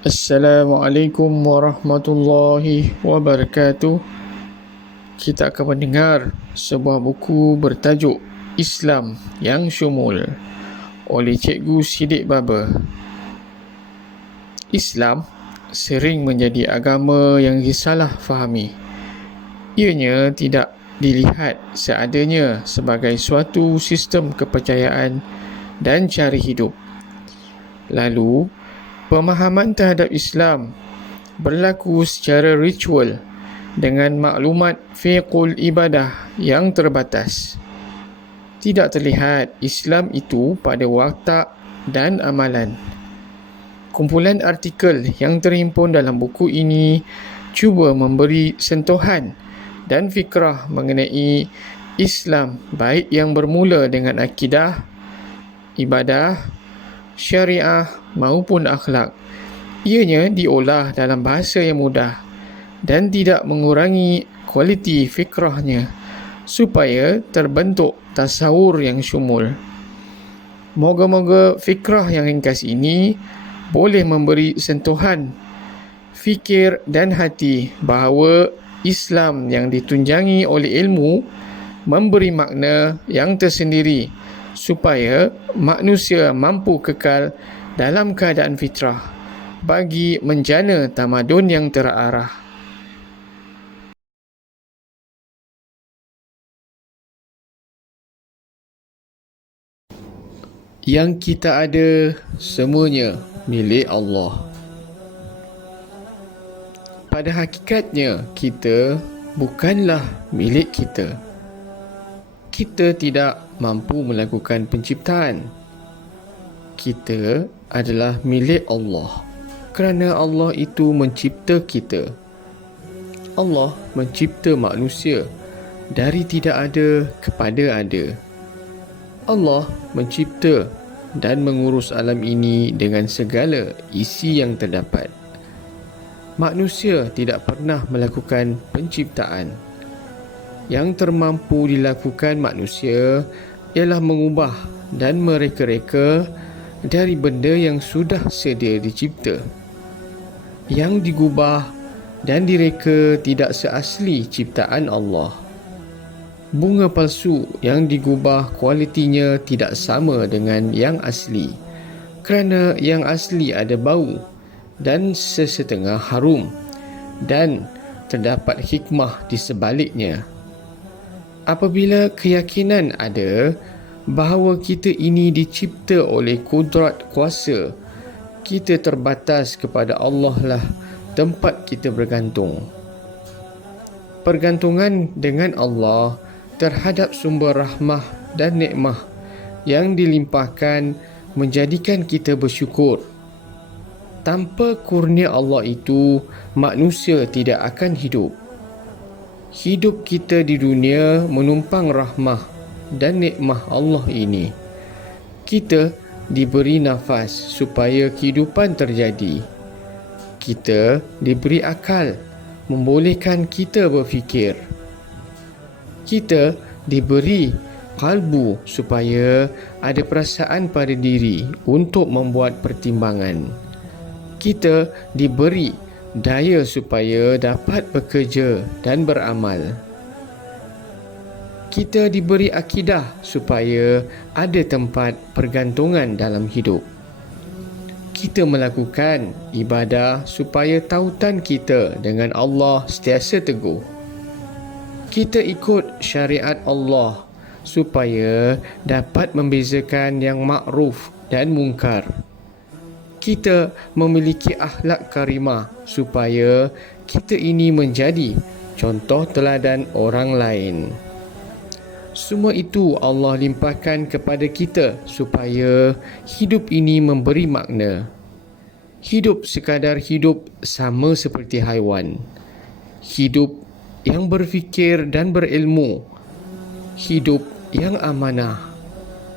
Assalamualaikum warahmatullahi wabarakatuh. Kita akan mendengar sebuah buku bertajuk Islam yang Syumul oleh Cikgu Siddiq Baba. Islam sering menjadi agama yang disalah fahami. Ianya tidak dilihat seadanya sebagai suatu sistem kepercayaan dan cara hidup. Lalu, pemahaman terhadap Islam berlaku secara ritual dengan maklumat fiqhul ibadah yang terbatas. Tidak terlihat Islam itu pada watak dan amalan. Kumpulan artikel yang terhimpun dalam buku ini cuba memberi sentuhan dan fikrah mengenai Islam, baik yang bermula dengan akidah, ibadah, syariah maupun akhlak. Ianya diolah dalam bahasa yang mudah dan tidak mengurangi kualiti fikrahnya supaya terbentuk tasawur yang syumul. Moga-moga fikrah yang ringkas ini boleh memberi sentuhan fikir dan hati bahawa Islam yang ditunjangi oleh ilmu memberi makna yang tersendiri supaya manusia mampu kekal dalam keadaan fitrah bagi menjana tamadun yang terarah. Yang kita ada semuanya milik Allah. Pada hakikatnya, kita bukanlah milik kita. Kita tidak mampu melakukan penciptaan. Kita adalah milik Allah kerana Allah itu mencipta kita. Allah mencipta manusia dari tidak ada kepada ada. Allah mencipta dan mengurus alam ini dengan segala isi yang terdapat. Manusia tidak pernah melakukan penciptaan. Yang termampu dilakukan manusia ialah mengubah dan mereka-reka dari benda yang sudah sedia dicipta. Yang digubah dan direka tidak seasli ciptaan Allah. Bunga palsu yang digubah kualitinya tidak sama dengan yang asli, kerana yang asli ada bau dan sesetengah harum, dan terdapat hikmah di sebaliknya. Apabila keyakinan ada bahawa kita ini dicipta oleh kudrat kuasa, kita terbatas kepada Allah lah tempat kita bergantung. Pergantungan dengan Allah terhadap sumber rahmah dan nikmah yang dilimpahkan menjadikan kita bersyukur. Tanpa kurnia Allah itu, manusia tidak akan hidup. Hidup kita di dunia menumpang rahmah dan nikmah Allah ini. Kita diberi nafas supaya kehidupan terjadi. Kita diberi akal membolehkan kita berfikir. Kita diberi kalbu supaya ada perasaan pada diri untuk membuat pertimbangan. Kita diberi daya supaya dapat bekerja dan beramal. Kita diberi akidah supaya ada tempat pergantungan dalam hidup. Kita melakukan ibadah supaya tautan kita dengan Allah sentiasa teguh. Kita ikut syariat Allah supaya dapat membezakan yang makruf dan mungkar. Kita memiliki akhlak karimah supaya kita ini menjadi contoh teladan orang lain. Semua itu Allah limpahkan kepada kita supaya hidup ini memberi makna. Hidup sekadar hidup sama seperti haiwan. Hidup yang berfikir dan berilmu. Hidup yang amanah,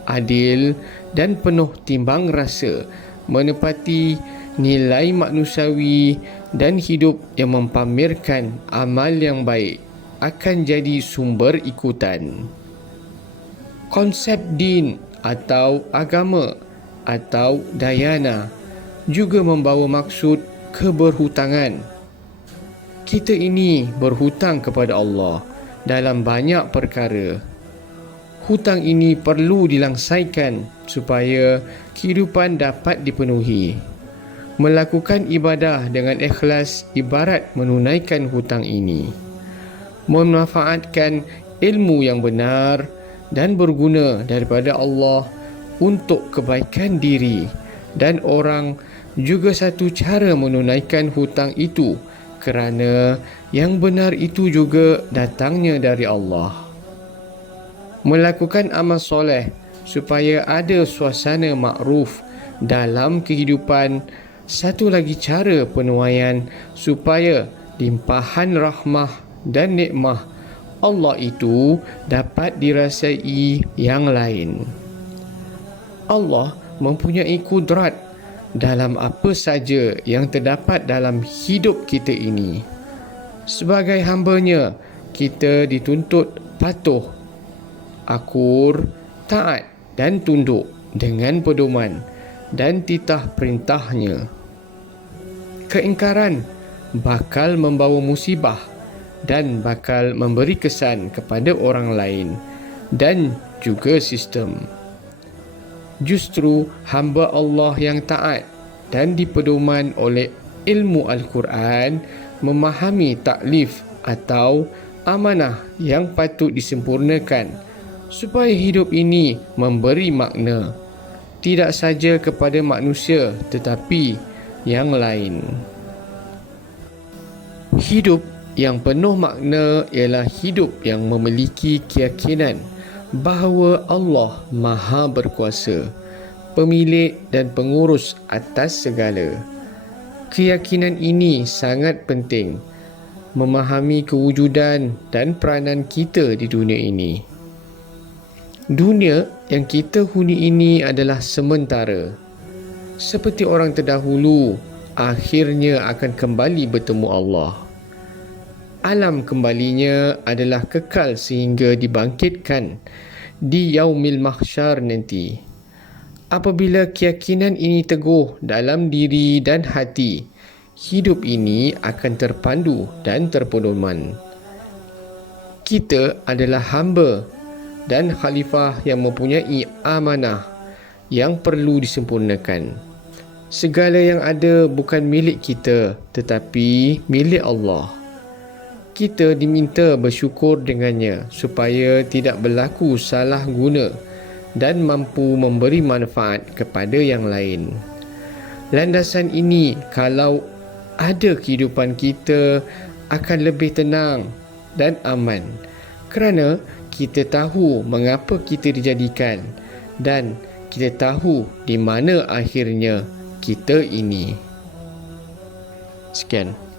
adil dan penuh timbang rasa, menepati nilai manusiawi dan hidup yang mempamerkan amal yang baik akan jadi sumber ikutan. Konsep din atau agama atau dayana juga membawa maksud keberhutangan. Kita ini berhutang kepada Allah dalam banyak perkara. Hutang ini perlu dilangsaikan supaya kehidupan dapat dipenuhi. Melakukan ibadah dengan ikhlas ibarat menunaikan hutang ini. Memanfaatkan ilmu yang benar dan berguna daripada Allah untuk kebaikan diri dan orang juga satu cara menunaikan hutang itu, kerana yang benar itu juga datangnya dari Allah. Melakukan amal soleh supaya ada suasana makruf dalam kehidupan, satu lagi cara penuaian supaya limpahan rahmah dan nikmah Allah itu dapat dirasai yang lain. Allah mempunyai kudrat dalam apa saja yang terdapat dalam hidup kita ini. Sebagai hamba-Nya, kita dituntut patuh, akur, taat dan tunduk dengan pedoman dan titah perintah-Nya. Keingkaran bakal membawa musibah dan bakal memberi kesan kepada orang lain dan juga sistem. Justru hamba Allah yang taat dan dipedoman oleh ilmu Al-Quran memahami taklif atau amanah yang patut disempurnakan supaya hidup ini memberi makna tidak saja kepada manusia tetapi yang lain. Hidup yang penuh makna ialah hidup yang memiliki keyakinan bahawa Allah Maha Berkuasa, pemilik dan pengurus atas segala. Keyakinan ini sangat penting memahami kewujudan dan peranan kita di dunia ini. Dunia yang kita huni ini adalah sementara. Seperti orang terdahulu, akhirnya akan kembali bertemu Allah. Alam kembalinya adalah kekal sehingga dibangkitkan di Yaumil Mahsyar nanti. Apabila keyakinan ini teguh dalam diri dan hati, hidup ini akan terpandu dan terpedoman. Kita adalah hamba dan khalifah yang mempunyai amanah yang perlu disempurnakan. Segala yang ada bukan milik kita tetapi milik Allah. Kita diminta bersyukur dengannya supaya tidak berlaku salah guna dan mampu memberi manfaat kepada yang lain. Landasan ini, kalau ada, kehidupan kita akan lebih tenang dan aman kerana kita tahu mengapa kita dijadikan dan kita tahu di mana akhirnya kita ini. Sekian.